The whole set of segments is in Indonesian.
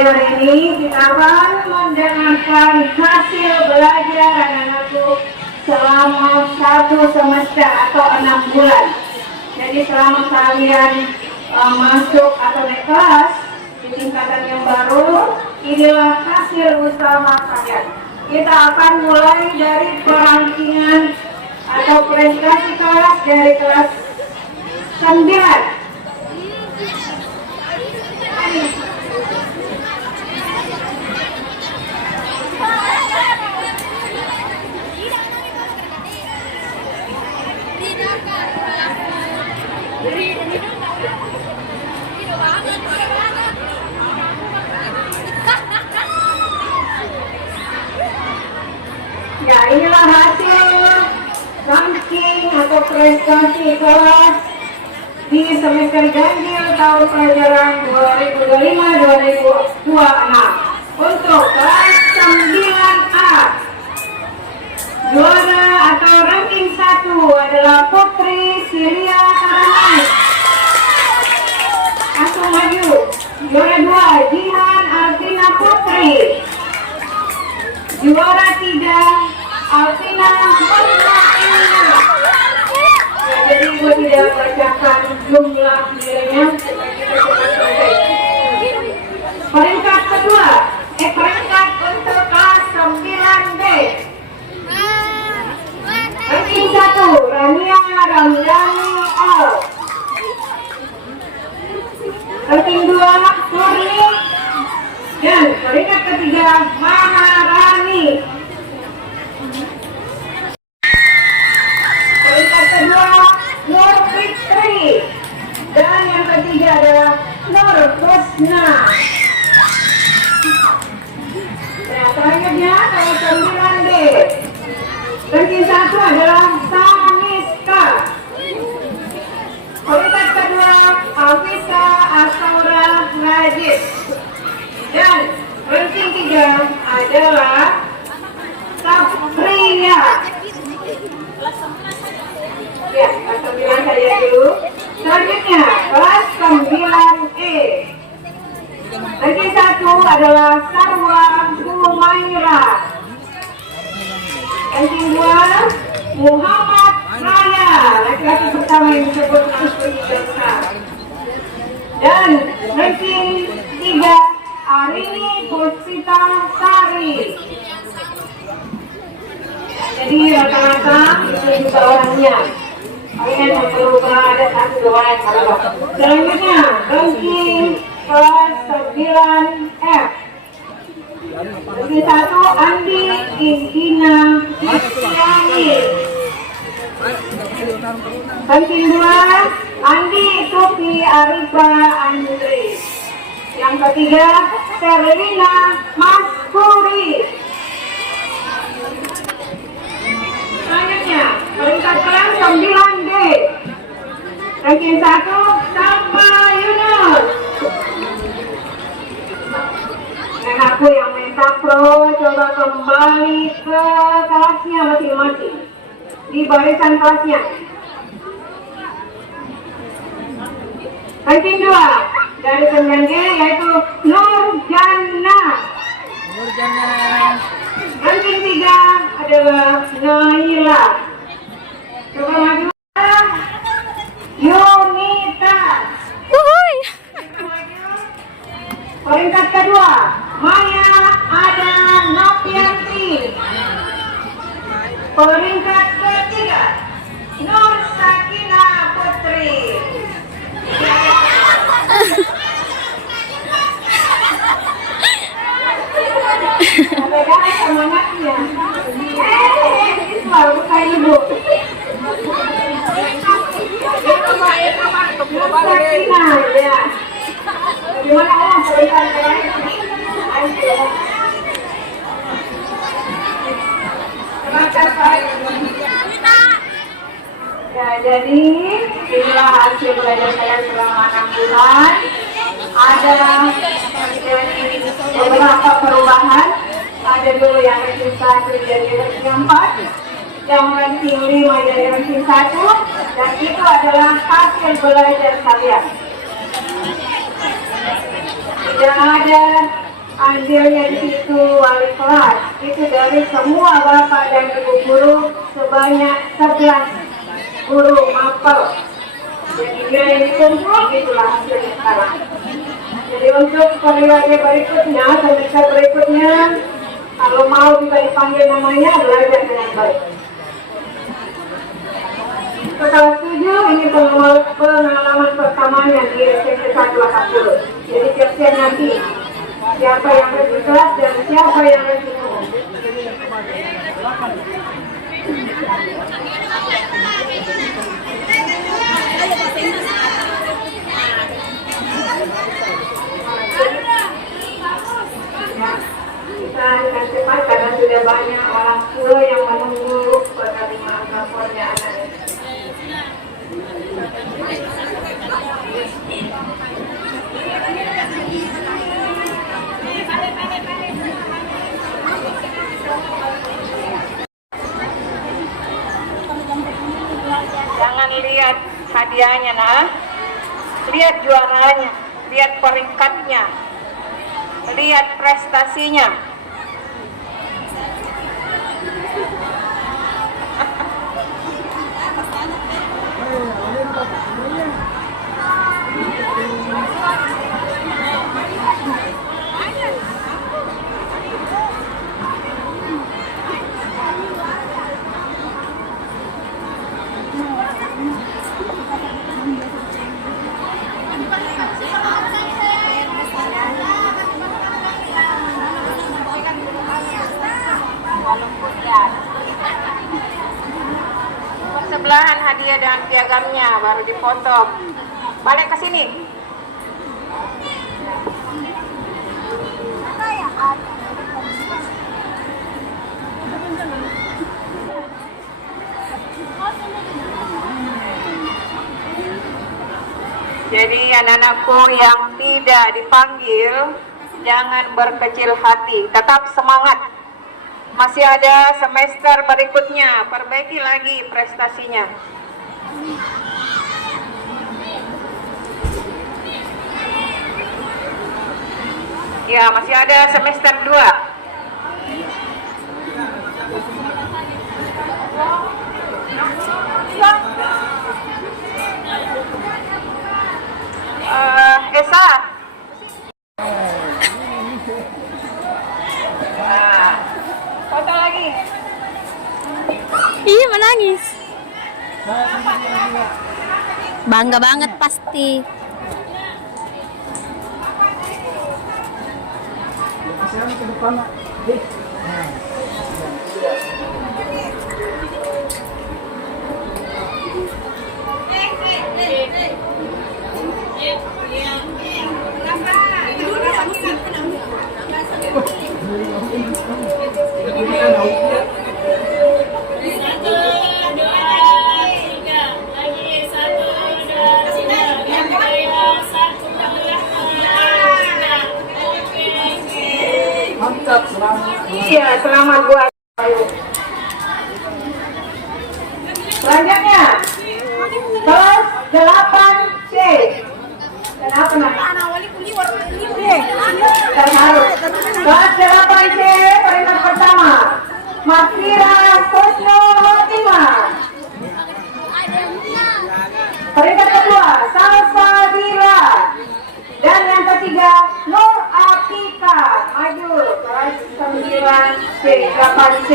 hari ini kita akan mendengarkan hasil belajar anak-anakku selama 1 semester atau 6 bulan. Jadi selama kalian masuk atau naik kelas di tingkatan yang baru, inilah hasil usaha kalian. Kita akan mulai dari perankingan atau prestasi kelas dari kelas 9. Ya, inilah hasil ranking atau prestasi kelas di semester ganjil tahun pelajaran 2025-2026 untuk kelas 9A. Juara atau ranking 1 adalah Putri Silia Karanai. Langsung maju. Juara 2 Jihan Alvina Putri. Juara 3 Alvina Mona Elina. Jadi ibu tidak bacakan jumlah nilainya. Peringkat kedua, peringkat untuk kelas 9B. Ranking 1 Rania Ramdhani Al. Ranking 2 Surni. Dan peringkat ketiga Maharani. Peringkat kedua Nur Fitri. Dan yang ketiga adalah Nur Husna. Nah, selanjutnya kelas 9D. Ranking 1 adalah Saniska. Peringkat kedua Alvisa Asaura Rajid. Dan ranking 3 adalah Safriya. Ya, kelas 9 saya dulu. Selanjutnya kelas 9E. Ranking 1 adalah Sarwa Humaira. Ranking 2 Muhammad Raya, laki-laki pertama yang disebut Asri Besar. Dan ranking 3 Arini Puspita Sari. Jadi rata-rata itu juga orangnya. Kalian berubah ada 1-2 yang salah. Selanjutnya ranking kelas 9F. Ranking 1 Andi Indina Isyani. Ranking 2 Andi Tuti Arifa Andri. Yang ketiga Serlina Maskuri. Selanjutnya peringkat kelas 9D. Ranking 1 Salma Yunus. Dan aku yang minta pro coba kembali ke kelasnya masing-masing di barisan kelasnya. Ranking 2 dari 9G yaitu Nur Jannah. Ranking 3 adalah Naila. Coba maju. Yunita. Peringkat kedua Maya Ada Nopianti. Peringkat ketiga Nur Sakina Putri. Semangatnya. Selalu bukan ibu. Sakina ya. Gimana om ya, jadi inilah hasil belajar saya selama 6 bulan. Ada beberapa perubahan. Ada dulu yang ranking 1 jadi ranking 4, yang ranking 5 jadi ranking 1, dan itu adalah hasil belajar kalian. Tidak ada Andilnya di situ wali kelas itu dari semua bapak dan ibu guru sebanyak 11 guru mapel. Jadi dia yang dikumpul itulah hasilnya sekarang. Jadi untuk periode berikutnya, semester berikutnya, kalau mau juga dipanggil namanya, belajar dengan baik. Setelah 7, ini pengalaman pertamanya di SMP 180. Jadi siap-siap nanti siapa yang lebih kelas dan siapa yang lebih umum. Kita akan cepat karena sudah banyak orang tua yang menunggu penerimaan lapornya anaknya. Jangan lihat hadiahnya, nah. Lihat juaranya, lihat peringkatnya, lihat prestasinya. Sebelahan hadiah dan piagamnya baru dipotong. Balik ke sini. Jadi anak-anakku yang tidak dipanggil, jangan berkecil hati, tetap semangat. Masih ada semester berikutnya, perbaiki lagi prestasinya. Ya, masih ada semester 2. Esa. Nah, foto lagi. Iya, menangis. Bangga banget pasti. Iya, selamat buat. Selanjutnya kelas 8C. Kenapa nak? Terharu. Kelas 8C peringkat pertama, Mafira Husnul Khotimah. Peringkat kedua, Salsabila. Dan yang ketiga, Nur Atika. Maju kelas 9C, 8C.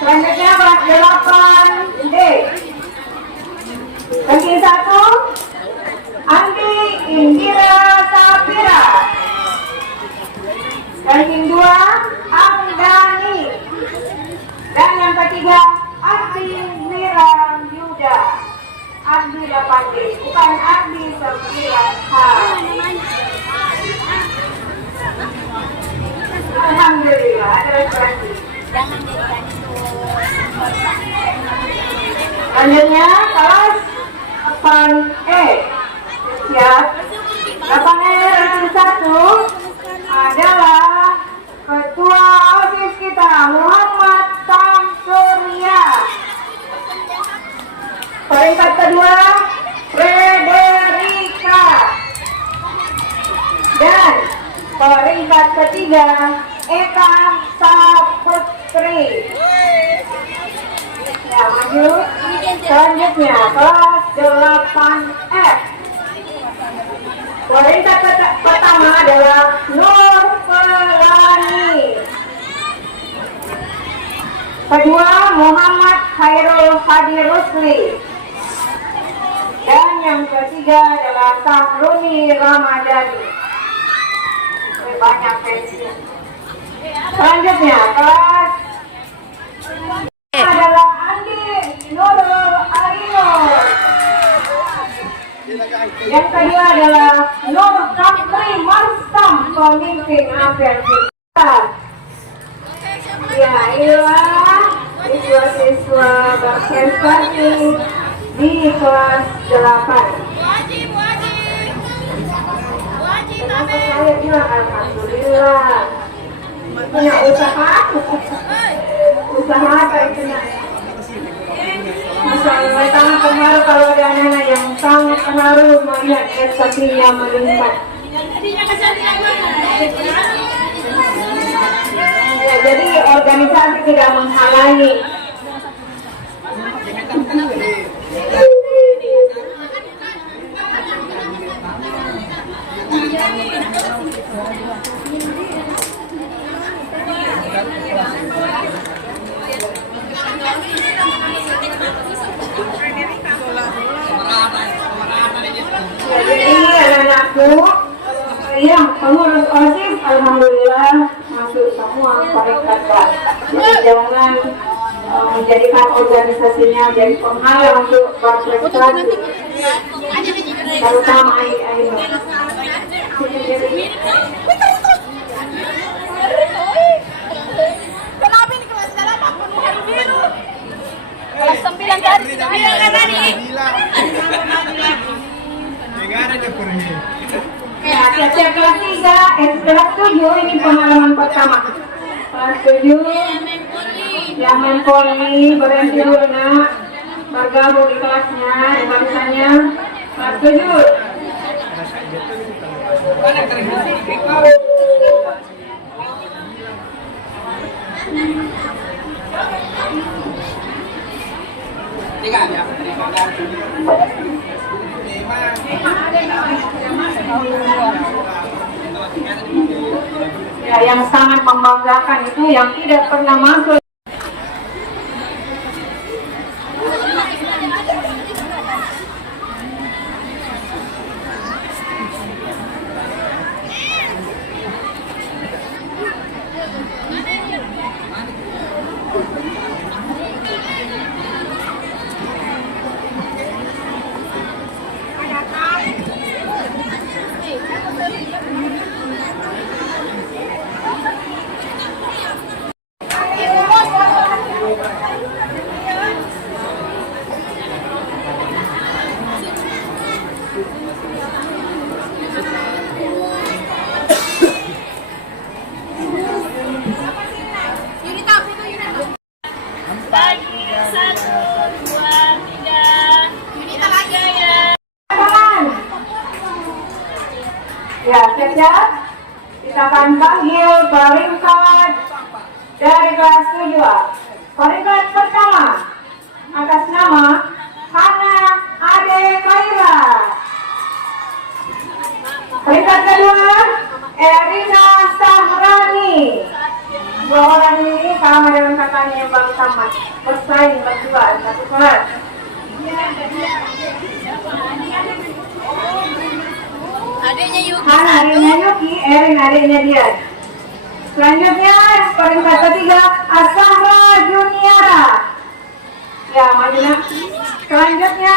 Selanjutnya kelas 8D. Ranking 1, Andi Indira Sapira. Ranking 2, Anggani. Dan yang ketiga, Adi Wira Yuda. Adi 8D, bukan Adi 9H. Alhamdulillah, ada referensi. Selanjutnya kelas 8E. Siap. 8E ranking 1 adalah Ketua OSIS kita, Muhammad Samsurya. Peringkat kedua, Frederika. Dan Peringkat ketiga, Eka Saputri. Ya, maju. Selanjutnya, kelas 8F. Peringkat pertama adalah Nur Pelani. Kedua, Muhammad Khairul Hadi Rusli. Dan yang ketiga adalah Sahruni Ramadhani. Banyak pensiun. Selanjutnya, kelas adalah Andi Nurul Arinur. Yang kedua adalah Nur Kapri Marsam, pemimpin APR kita. Ya, inilah siswa-siswa berprestasi di kelas 8. Kenapa saya bilang alhamdulillah punya usaha apa itu ya? Misalnya sangat terharu kalau ada anak-anak yang sangat terharu melihat prestasinya meningkat. Ya, jadi organisasi tidak menghalangi. Jadi anak-anakku yang pengurus OSIS alhamdulillah masuk semua peringkat A. Jadi jangan menjadikan organisasinya jadi penghalang untuk berprestasi, terutama air-air. Kenapa ini kelas 8 penuh biru? Kelas 9 tadi. Ya, siap-siap kelas 3, kelas 7 ini pengalaman pertama. Kelas 7 yang main poli berhenti dulu nak, bergabung di kelasnya, di barisannya. Kelas 7. Ya, yang sangat membanggakan itu yang tidak pernah masuk. Ya, siap-siap. Kita akan panggil peringkat dari kelas 7. Peringkat pertama atas nama Hana Ade Kaira. Peringkat kedua Erina Sahrani. Dua orang ini sama dengan kakaknya yang baru tamat, bersaing berdua di satu kelas. Adiknya Yuki. Hana adiknya Yuki, Erin adiknya dia. Selanjutnya peringkat ketiga Asahra Juniara. Ya, maju nak. Selanjutnya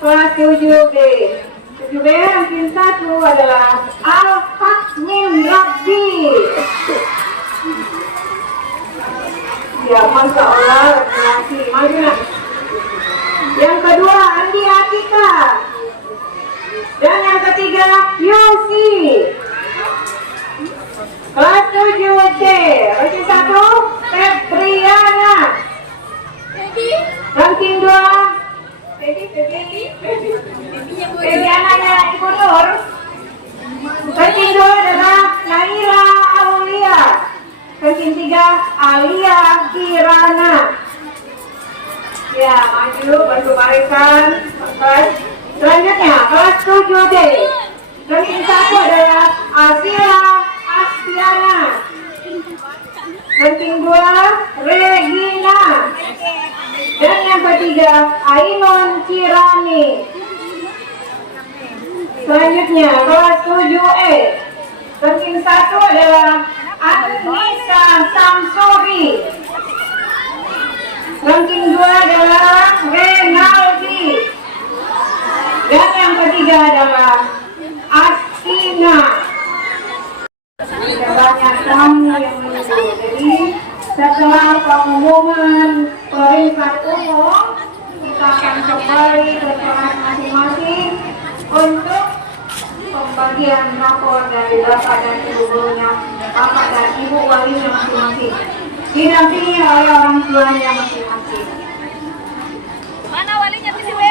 kelas 7B. 7B ranking 1 adalah Al-Hakmin Rabbi. Ya, Masya Allah, laki-laki. Maju nak. Yang kedua Andi Atika. Dan yang ketiga Yusi. Kelas 7C ranking 1 Febriana. Ranking 2 Febriana nya Ibu Nur. Ranking 2 adalah Alia Kirana. Ya, maju bantu barisan. Selanjutnya kelas 7D. Ranking 1 adalah Asila Astiana. Ranking 2 Regina. Dan yang ketiga Ainon Kirani. Selanjutnya kelas 7E. Ranking 1 adalah Anissa Samsuri. Ranking 2 adalah Renaldi. Dan yang ketiga adalah Astina. Ada banyak tamu yang menunggu. Jadi setelah pengumuman peringkat umum, kita akan kembali ke kelas masing-masing untuk pembagian rapor dari Bapak dan Ibu gurunya, Bapak dan Ibu walinya masing-masing, didampingi oleh orang tuanya masing-masing. Mana walinya di sini?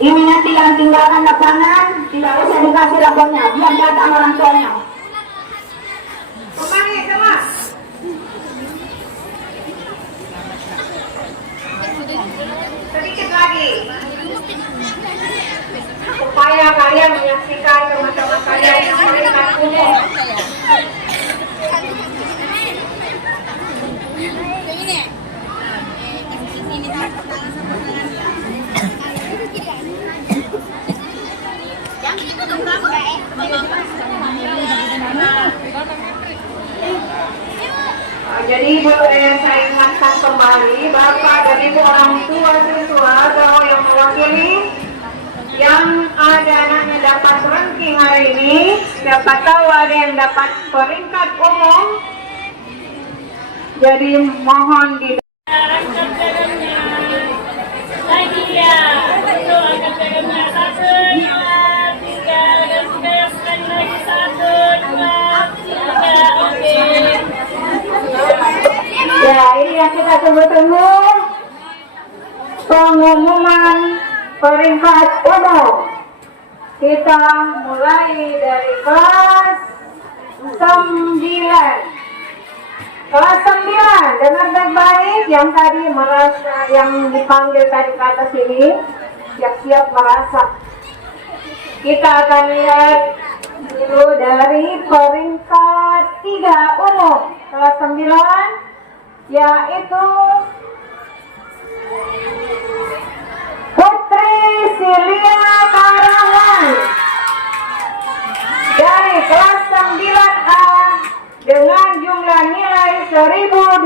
Ini nanti yang tinggalkan lapangan, tidak usah dikasih lapornya, biar datang orang tuanya. Kembali semua. Sedikit lagi, supaya kalian menyaksikan teman-teman kalian yang peringkat umum. Jadi saya ingatkan kembali Bapak dan Ibu orang tua siswa atau yang mewakili yang ada anaknya dapat ranking hari ini, siapa tahu ada yang dapat peringkat umum. Jadi mohon di ya, ini yang kita tunggu-tunggu, pengumuman peringkat umum. Kita mulai dari kelas 9. Kelas 9, dengar baik-baik yang tadi merasa, yang dipanggil tadi ke atas ini, siap-siap merasa. Kita akan lihat dulu dari peringkat 3 umum kelas 9, yaitu Putri Silia Karangan dari kelas 9A dengan jumlah nilai 1025.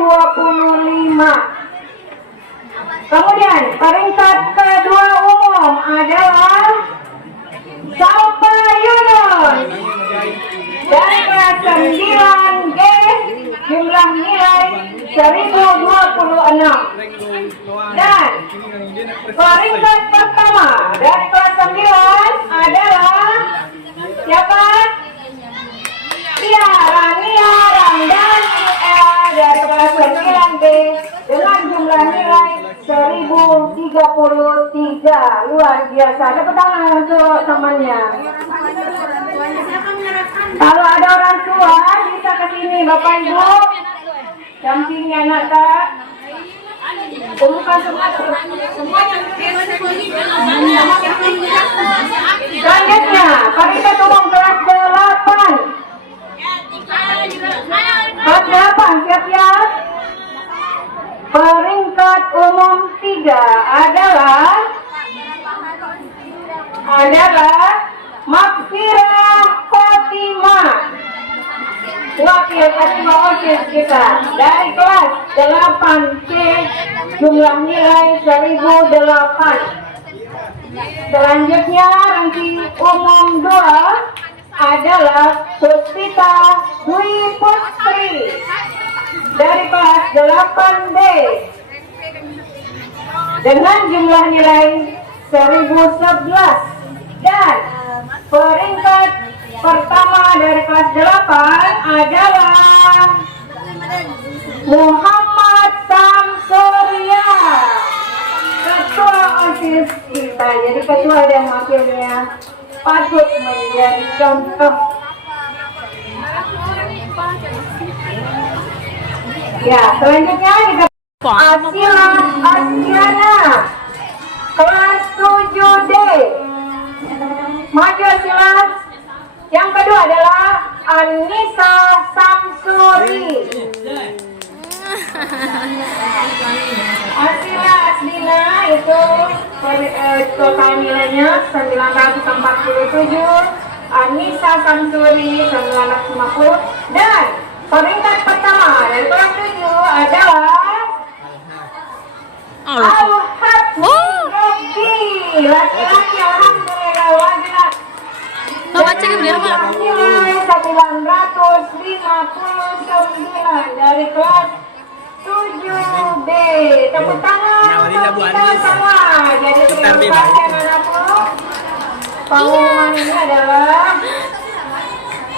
Kemudian peringkat kedua umum adalah Salpa Yunus dari kelas 9G, jumlah nilai 1026. Dan peringkat pertama dari kelas 9 adalah siapa? Tiara Nia Ramdhani dari kelas 9B dengan jumlah nilai 1033. Luar biasa. Tepuk tangan untuk temannya. Kalau ada orang tua bisa ke sini Bapak Ibu, dampingi anak tak. Kumpulkan semuanya. Selanjutnya peringkat umum kelas 8. Kelas 8 siap-siap. Peringkat umum 3 adalah Maghfirah Fatimah. wakil ketua OSIS kita dari kelas 8C jumlah nilai 1008. Selanjutnya ranking umum 2 adalah Puspita Dwi Putri dari kelas 8D dengan jumlah nilai 1011 dan peringkat pertama dari kelas 8 adalah Muhammad Samsurya, ketua OSIS kita. Jadi ketua dan wakilnya patut menjadi contoh. Ya, selanjutnya kita Asila Asiana kelas 7D. Maju Asila. Yang kedua adalah Anissa Samsuri. Asila Asdina itu total nilainya 947, Anissa Samsuri 950, dan peringkat pertama dari kelas 7 adalah Al-Habbi, laki-laki. Alhamdulillah, wajah Baca ke beliau, Pak. nilai 959 dari kelas 7D. Tepuk tangan untuk kita semua. Jadi terima kasih anak-anak. Pengumuman ini adalah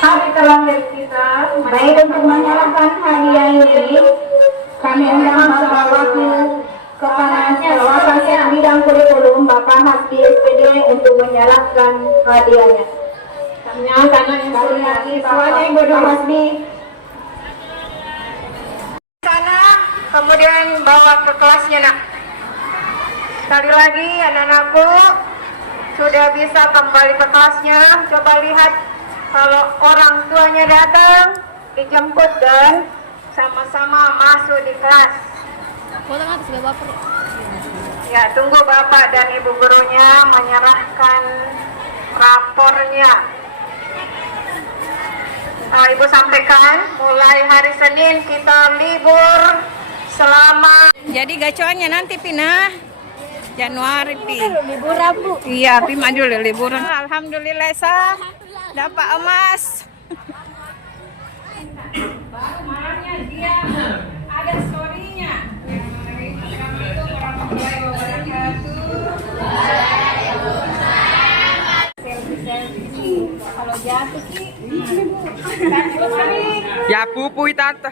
hari terakhir kita. Baik, untuk menyerahkan hadiah ini, kami undang Bapak Wakil Kepala Sekolah Pasien Bidang Kurikulum Bapak Hasbi SPD untuk menyerahkan hadiahnya. Karena yang siswanya Ibu Hasbi sana, kemudian bawa ke kelasnya nak. Sekali lagi anak-anakku sudah bisa kembali ke kelasnya. Coba lihat kalau orang tuanya datang, dijemput dan sama-sama masuk di kelas. Ya, tunggu Bapak dan Ibu gurunya menyerahkan rapornya. Ibu sampaikan, mulai hari Senin kita libur selama. Jadi gacoannya nanti Pina Januari Pi. Liburan, Bu. Iya, Pi maju liburan. Alhamdulillah sah dapat emas. Barunya dia ada story-nya. Assalamualaikum warahmatullahi wabarakatuh. Selfie. Kalau jatuh sih. Ya pupui tante.